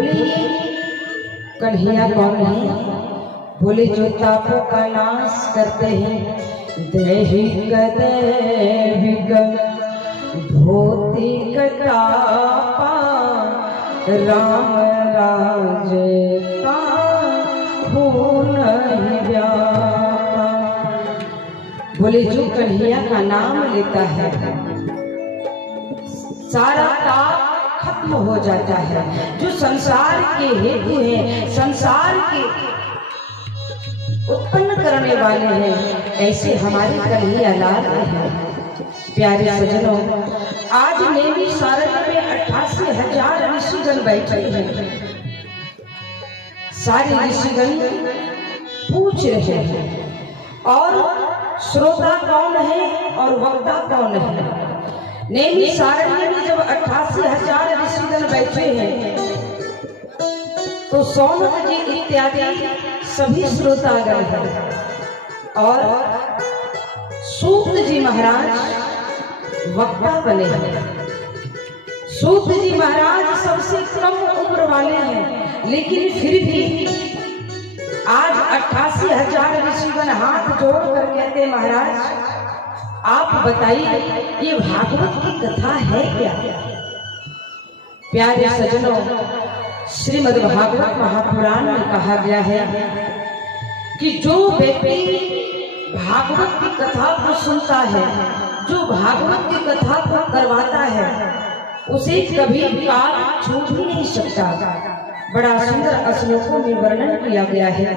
बोले ये कन्हैया कौन है? बोले जो तापों का नाश करते हैं। दैहिक दैविक भौतिक तापा राम राज का खून व्यापा। बोले जो कन्हैया का नाम लेता है सारा ताप खत्म हो जाता है। जो संसार के हेतु हैं, संसार के उत्पन्न करने वाले हैं, ऐसे हमारे कन्हैया लाल हैं। प्यारे सज्जनों, आज नेमी सारण्य में 88,000 ऋषिगण बैठे हैं। सारे ऋषिगण पूछ रहे हैं और श्रोता कौन है और वक्ता कौन है। नेमी सारण्य में जब 88,000 ऋषिगण बैठे हैं तो सौनक जी इत्यादि सभी श्रोतागण हैं और सूत जी महाराज वक्ता बने हैं। सूत जी महाराज सबसे कम उम्र वाले हैं, लेकिन फिर भी आज 88,000 ऋषिगण हाथ जोड़कर कहते महाराज आप बताइए ये भागवत की कथा है क्या? प्यारे सज्जनों, श्रीमद् भागवत महापुराण में कहा गया है कि जो व्यक्ति भागवत की कथा को सुनता है, जो भागवत की कथा को करवाता है, उसे कभी काल छूट ही नहीं सकता। बड़ा सुंदर श्लोकों में वर्णन किया गया है।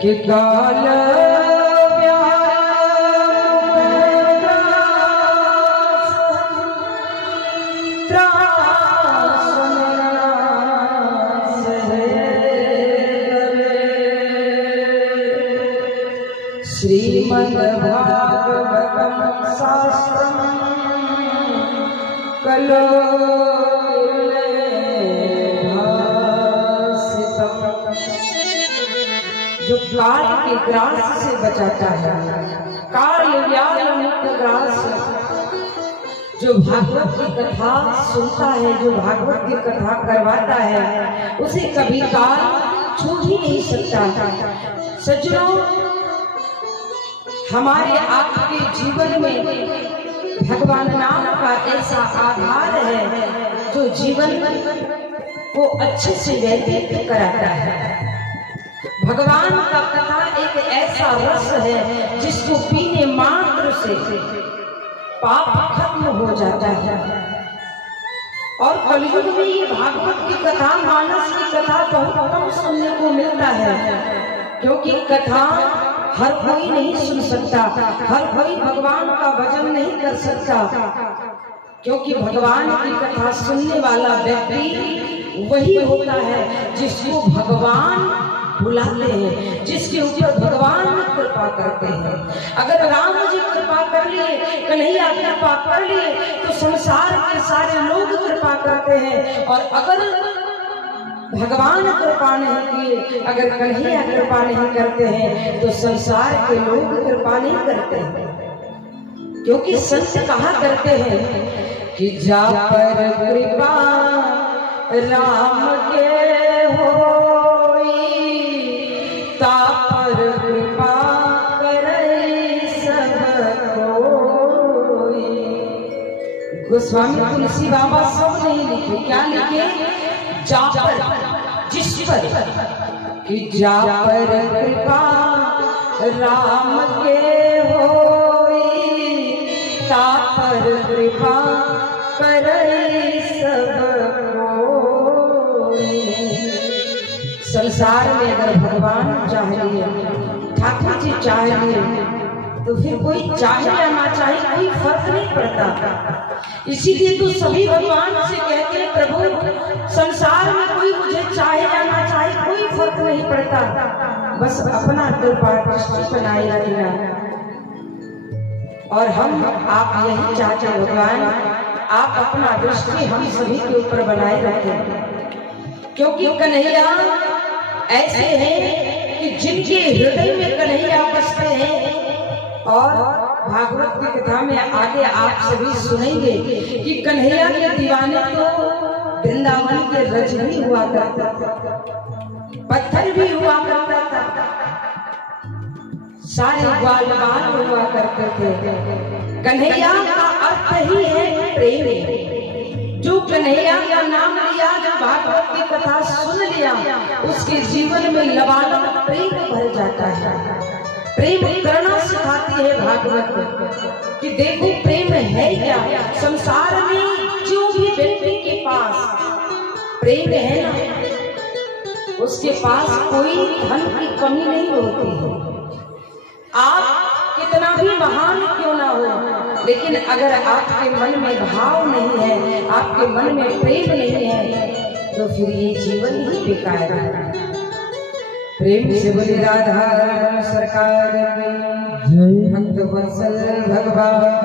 कि काल श्रीमद् भागवतम शास्त्रम कलो जो काल के ग्रास से बचाता है, काल व्याल मुक्त ग्रास। जो भागवत की कथा सुनता है, जो भागवत की कथा करवाता है, उसे कभी काल छू ही नहीं सकता। सज्जनों, हमारे आपके जीवन में भगवान नाम का ऐसा आधार है जो जीवन को अच्छे से व्यतीत कराता है। भगवान का कथा एक ऐसा रस है जिसको पीने मात्र से पाप खत्म हो जाता है। और कलयुग में ये भागवत की कथा, मानस की कथा बहुत कम सुनने को मिलता है, क्योंकि कथा हर कोई नहीं सुन सकता, हर कोई भगवान का भजन नहीं कर सकता, क्योंकि भगवान की कथा सुनने वाला व्यक्ति वही होता है जिसको भगवान बुलाते हैं, जिसके ऊपर भगवान कृपा करते हैं। अगर राम जी कृपा कर लिए, कन्हैया कृपा कर लिए, तो संसार के सारे लोग कृपा करते हैं। और अगर भगवान कृपा नहीं किए, अगर कन्हैया कृपा नहीं करते हैं, तो संसार के लोग कृपा नहीं करते हैं। क्योंकि संत कहा करते हैं कि जा पर कृपा राम के होई, ता पर कृपा करे सब कोई। गोस्वामी तुलसी बाबा सब नहीं लिखे, क्या लिखे? जा पर, जिस पर, कि जा पर कृपा राम के होई, ता पर कृपा करे सब कोई। संसार में अगर भगवान चाह लिए, ठाकुर जी चाह लिए, तो फिर कोई चाहे या ना चाहे कोई फर्क नहीं पड़ता। इसीलिए तो सभी भगवान से कहते हैं प्रभु संसार में कोई मुझे चाहे या ना चाहे कोई फर्क नहीं पड़ता, बस अपना कृपा दृष्टि बनाए रखना। और हम आप यही चाहते हैं भगवान, आप अपना दृष्टि हम सभी के ऊपर बनाए रखें, क्योंकि कन्हैया ऐसे हैं कि जिनके हृदय में कन्हैया बसते हैं और भागवत की कथा में आगे आप सभी सुनेंगे कि कन्हैया के दीवाने तो वृंदावन के रज भी हुआ करता था, पत्थर भी हुआ करता था, सारे ग्वाल बाल हुआ करते थे। कन्हैया का अर्थ ही है प्रेम। जो कन्हैया का नाम लिया, जो भागवत की कथा सुन लिया, उसके जीवन में लबालब प्रेम भर जाता है। प्रेम करना सिखाती है भागवत कि देखो प्रेम है क्या। संसार में जो भी व्यक्ति के पास प्रेम है ना, उसके पास कोई धन की कमी नहीं होती है। आप कितना भी महान क्यों ना हो, लेकिन अगर आपके मन में भाव नहीं है, आपके मन में प्रेम नहीं है, तो फिर ये जीवन ही बेकार है। प्रेम से बोले राधा सरकार की जय। भक्त वत्सल भगवान।